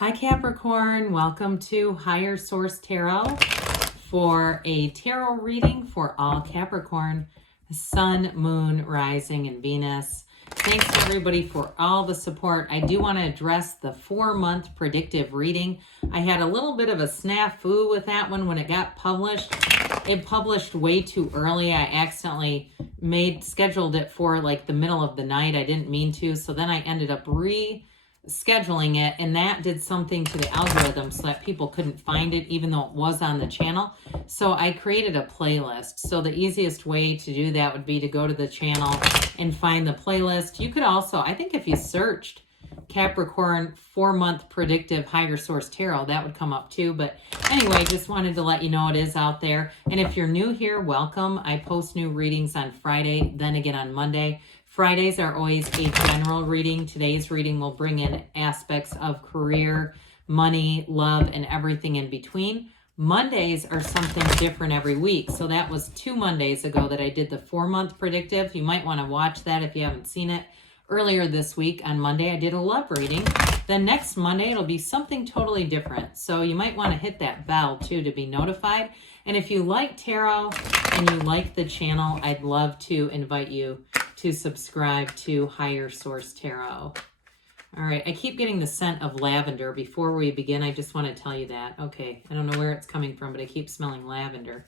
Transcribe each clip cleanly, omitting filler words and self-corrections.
Hi Capricorn, welcome to Higher Source Tarot for a tarot reading for all Capricorn, Sun, Moon, Rising, and Venus. Thanks everybody for all the support. I do want to address the 4-month predictive reading. I had a little bit of a snafu with that one when it got published. It published way too early. I accidentally scheduled it for like the middle of the night. I didn't mean to, so then I ended up scheduling it, and that did something to the algorithm so that people couldn't find it even though it was on the channel. So I created a playlist. So the easiest way to do that would be to go to the channel and find the playlist. You could also, I think if you searched Capricorn 4-month predictive higher source tarot, that would come up too. But anyway, just wanted to let you know it is out there. And if you're new here, welcome. I post new readings on Friday, then again on Monday. Fridays are always a general reading. Today's reading will bring in aspects of career, money, love, and everything in between. Mondays are something different every week. So that was 2 Mondays ago that I did the 4-month predictive. You might want to watch that if you haven't seen it. Earlier this week on Monday, I did a love reading. Then next Monday, it'll be something totally different. So you might want to hit that bell too to be notified. And if you like tarot and you like the channel, I'd love to invite you to subscribe to Higher Source Tarot. All right, I keep getting the scent of lavender. Before we begin, I just want to tell you that. Okay, I don't know where it's coming from, but I keep smelling lavender.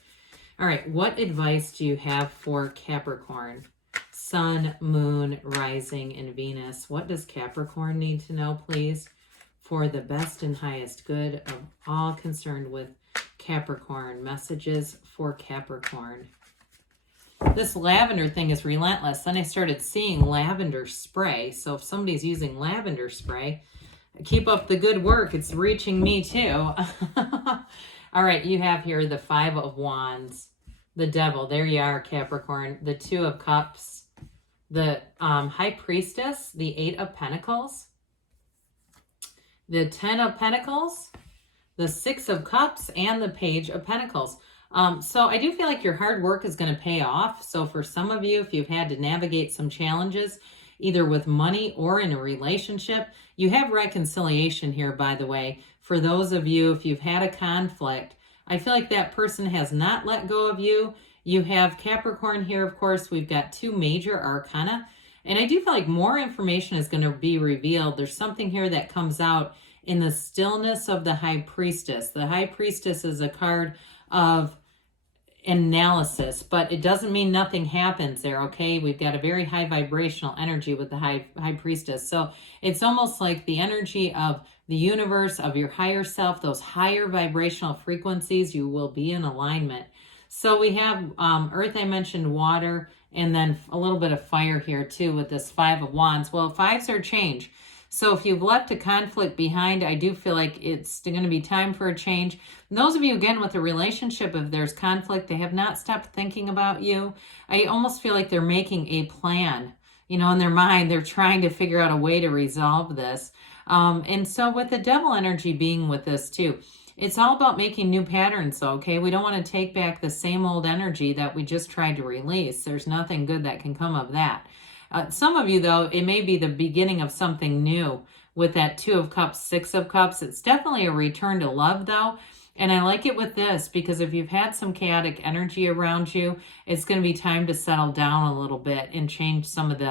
All right, what advice do you have for Capricorn? Sun, Moon, Rising, and Venus. What does Capricorn need to know, please, for the best and highest good of all concerned with Capricorn? Messages for Capricorn. This lavender thing is relentless. Then I started seeing lavender spray. So if somebody's using lavender spray, keep up the good work. It's reaching me too. All right, you have here the 5 of Wands, the Devil. There you are, Capricorn. The 2 of Cups, the High Priestess, the 8 of Pentacles, the 10 of Pentacles, the 6 of Cups, and the Page of Pentacles. So I do feel like your hard work is going to pay off. So for some of you, if you've had to navigate some challenges, either with money or in a relationship, you have reconciliation here, by the way. For those of you, if you've had a conflict, I feel like that person has not let go of you. You have Capricorn here, of course. We've got 2 major arcana. And I do feel like more information is going to be revealed. There's something here that comes out in the stillness of the High Priestess. The High Priestess is a card of analysis, but it doesn't mean nothing happens there, okay? We've got a very high vibrational energy with the high Priestess. So it's almost like the energy of the universe, of your higher self, those higher vibrational frequencies, you will be in alignment. So we have earth, I mentioned water, and then a little bit of fire here too with this 5 of Wands. Well, 5s are change. So if you've left a conflict behind, I do feel like it's going to be time for a change. And those of you, again, with a relationship, if there's conflict, they have not stopped thinking about you. I almost feel like they're making a plan, you know, in their mind. They're trying to figure out a way to resolve this. And so with the Devil energy being with this too, it's all about making new patterns, okay? We don't want to take back the same old energy that we just tried to release. There's nothing good that can come of that. Some of you, though, it may be the beginning of something new with that 2 of Cups, 6 of Cups. It's definitely a return to love, though. And I like it with this because if you've had some chaotic energy around you, it's going to be time to settle down a little bit and change some of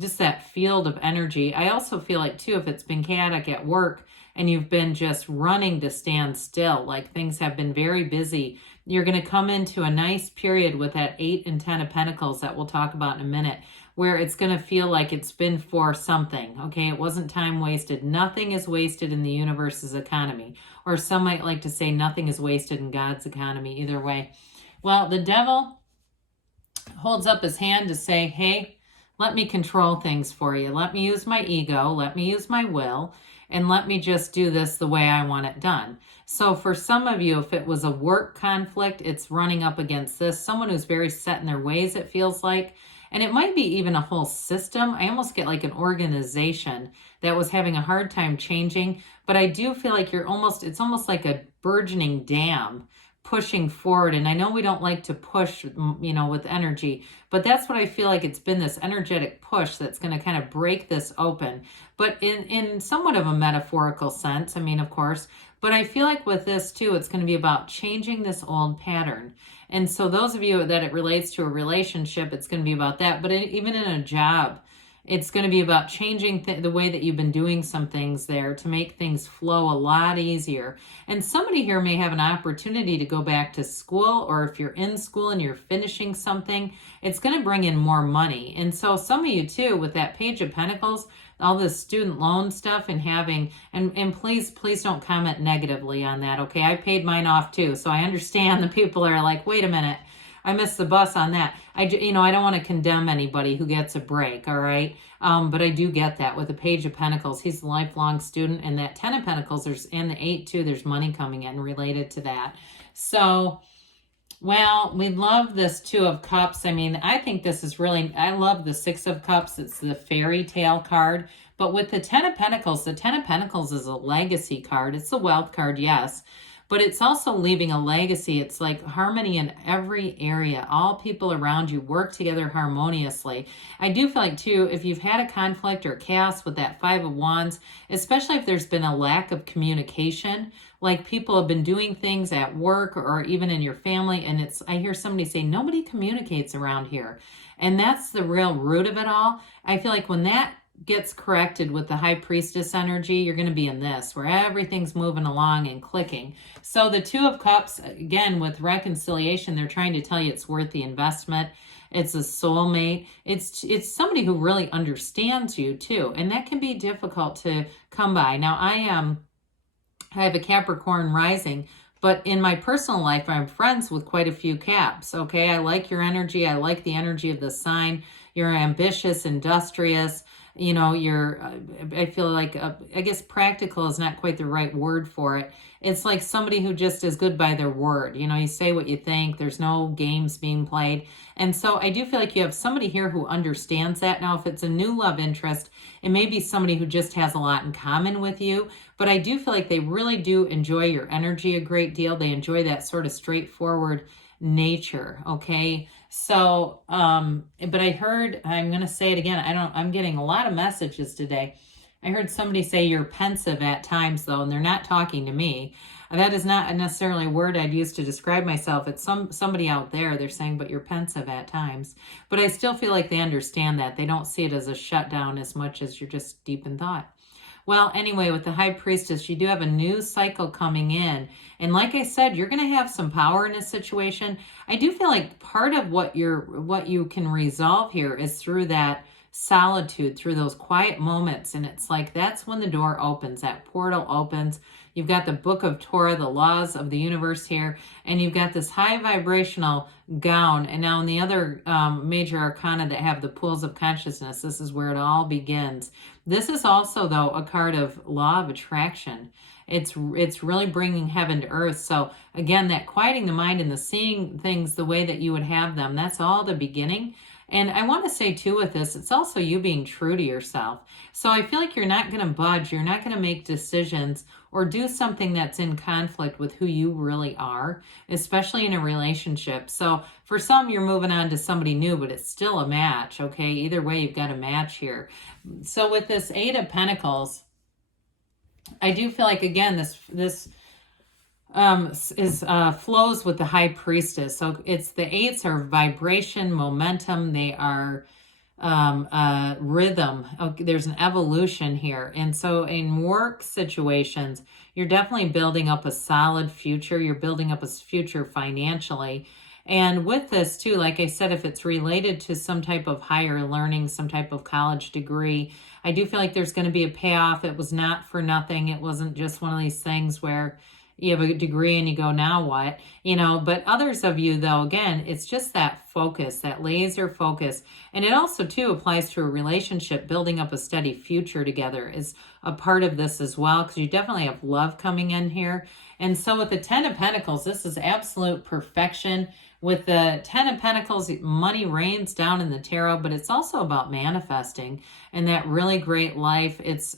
just that field of energy. I also feel like, too, if it's been chaotic at work and you've been just running to stand still, like things have been very busy, you're going to come into a nice period with that 8 and 10 of Pentacles that we'll talk about in a minute, where it's going to feel like it's been for something, okay? It wasn't time wasted. Nothing is wasted in the universe's economy. Or some might like to say nothing is wasted in God's economy, either way. Well, the Devil holds up his hand to say, hey, let me control things for you. Let me use my ego. Let me use my will. And let me just do this the way I want it done. So for some of you, if it was a work conflict, it's running up against this. Someone who's very set in their ways, it feels like. And it might be even a whole system. I almost get like an organization that was having a hard time changing. But I do feel like it's almost like a burgeoning dam pushing forward. And I know we don't like to push, you know, with energy, but that's what I feel like. It's been this energetic push that's going to kind of break this open, but in somewhat of a metaphorical sense. I mean, of course, but I feel like with this too, it's going to be about changing this old pattern. And so those of you that it relates to a relationship, it's going to be about that. But even in a job, it's going to be about changing the way that you've been doing some things there to make things flow a lot easier. And somebody here may have an opportunity to go back to school, or if you're in school and you're finishing something, it's going to bring in more money. And so some of you too, with that Page of Pentacles, all this student loan stuff and having, and please don't comment negatively on that, okay? I paid mine off too, so I understand the people are like, wait a minute, I missed the bus on that. I don't want to condemn anybody who gets a break, all right? But I do get that with the Page of Pentacles. He's a lifelong student, and that Ten of Pentacles, and the 8 too, there's money coming in related to that. So, well, we love this Two of Cups. I mean, I think this is really, I love the Six of Cups. It's the fairy tale card. But with the Ten of Pentacles, the Ten of Pentacles is a legacy card. It's a wealth card, yes. But it's also leaving a legacy. It's like harmony in every area. All people around you work together harmoniously. I do feel like, too, if you've had a conflict or chaos with that Five of Wands, especially if there's been a lack of communication, like people have been doing things at work or even in your family, and I hear somebody say, nobody communicates around here. And that's the real root of it all. I feel like when that gets corrected with the High Priestess energy, you're going to be in this, where everything's moving along and clicking. So the Two of Cups, again, with reconciliation, they're trying to tell you it's worth the investment. It's a soulmate. It's somebody who really understands you too. And that can be difficult to come by. Now, I have a Capricorn rising, but in my personal life, I'm friends with quite a few Caps, okay? I like your energy. I like the energy of the sign. You're ambitious, industrious. You know, I feel like, I guess practical is not quite the right word for it. It's like somebody who just is good by their word. You know, you say what you think. There's no games being played. And so I do feel like you have somebody here who understands that. Now, if it's a new love interest, it may be somebody who just has a lot in common with you. But I do feel like they really do enjoy your energy a great deal. They enjoy that sort of straightforward nature, okay? So, but I heard, I'm going to say it again. I'm getting a lot of messages today. I heard somebody say you're pensive at times though, and they're not talking to me. That is not necessarily a word I'd use to describe myself. It's somebody out there. They're saying, but you're pensive at times. But I still feel like they understand that. They don't see it as a shutdown as much as you're just deep in thought. Well, anyway, with the High Priestess, you do have a new cycle coming in. And like I said, you're going to have some power in a situation. I do feel like part of what you can resolve here is through that solitude, through those quiet moments. And it's like that's when the door opens, that portal opens. You've got the Book of Torah, the laws of the universe here, and you've got this high vibrational gown. And now in the other major arcana that have the pools of consciousness, this is where it all begins. This is also, though, a card of law of attraction. It's really bringing heaven to earth. So again, that quieting the mind and the seeing things the way that you would have them, that's all the beginning. And I want to say too with this, it's also you being true to yourself. So I feel like you're not going to budge. You're not going to make decisions or do something that's in conflict with who you really are, especially in a relationship. So for some, you're moving on to somebody new, but it's still a match, okay? Either way, you've got a match here. So with this Eight of Pentacles, I do feel like, again, this flows with the High Priestess. So it's the eights are vibration, momentum. They are rhythm. Okay, there's an evolution here. And so in work situations, you're definitely building up a solid future. You're building up a future financially. And with this too, like I said, if it's related to some type of higher learning, some type of college degree, I do feel like there's going to be a payoff. It was not for nothing. It wasn't just one of these things where you have a degree and you go, now what? You know, but others of you, though, again, it's just that focus, that laser focus. And it also, too, applies to a relationship. Building up a steady future together is a part of this as well, because you definitely have love coming in here. And so with the Ten of Pentacles, this is absolute perfection, With the 10 of Pentacles, money rains down in the tarot, but it's also about manifesting and that really great life. It's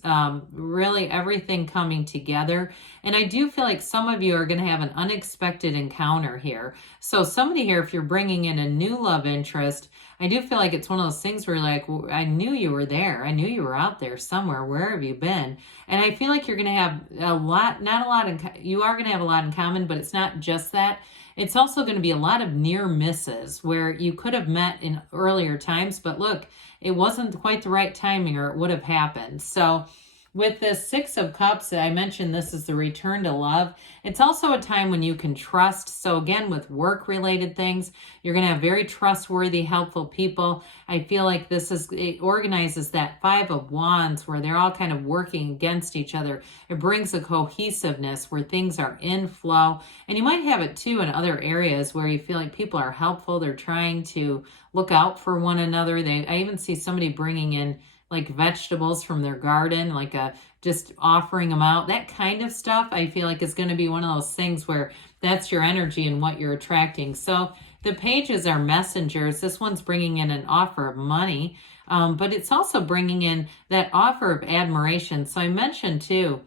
really everything coming together. And I do feel like some of you are going to have an unexpected encounter here. So somebody here, if you're bringing in a new love interest, I do feel like it's one of those things where you're like, well, I knew you were there. I knew you were out there somewhere. Where have you been? And I feel like you're going to have a lot, not a lot, you are going to have a lot in common, but it's not just that. It's also going to be a lot of near misses where you could have met in earlier times, but look, it wasn't quite the right timing or it would have happened. So with the 6 of Cups, I mentioned this is the return to love. It's also a time when you can trust. So again, with work-related things, you're going to have very trustworthy, helpful people. I feel like it organizes that 5 of Wands where they're all kind of working against each other. It brings a cohesiveness where things are in flow. And you might have it too in other areas where you feel like people are helpful. They're trying to look out for one another. I even see somebody bringing in like vegetables from their garden, like just offering them out. That kind of stuff I feel like is going to be one of those things where that's your energy and what you're attracting. So the pages are messengers. This one's bringing in an offer of money, but it's also bringing in that offer of admiration. So I mentioned too,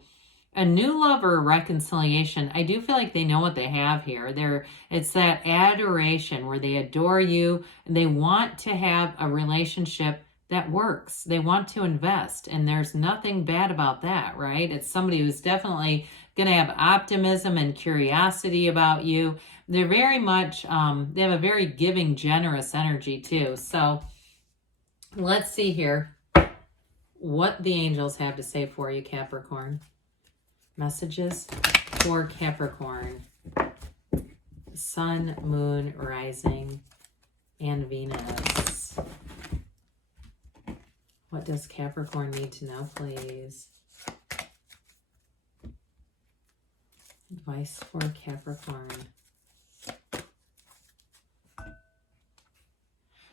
a new love or reconciliation. I do feel like they know what they have here. It's that adoration where they adore you and they want to have a relationship that works. They want to invest, and there's nothing bad about that, right? It's somebody who's definitely going to have optimism and curiosity about you. They're very much, they have a very giving, generous energy too. So let's see here what the angels have to say for you, Capricorn. Messages for Capricorn. Sun, Moon, Rising, and Venus. What does Capricorn need to know, please? Advice for Capricorn.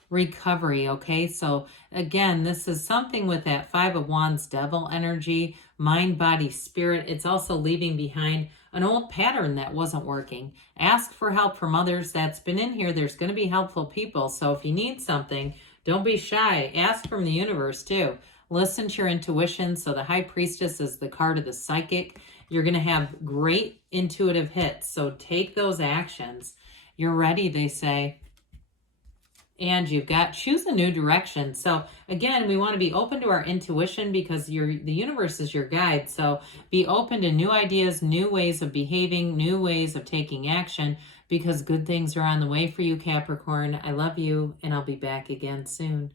Recovery, okay? So again, this is something with that 5 of Wands devil energy, mind, body, spirit. It's also leaving behind an old pattern that wasn't working. Ask for help from others. That's been in here. There's going to be helpful people. So if you need something, don't be shy. Ask from the universe too. Listen to your intuition. So the High Priestess is the card of the psychic. You're going to have great intuitive hits. So take those actions. You're ready, they say. And you've got choose a new direction. So again, we want to be open to our intuition because the universe is your guide. So be open to new ideas, new ways of behaving, new ways of taking action, because good things are on the way for you, Capricorn. I love you, and I'll be back again soon.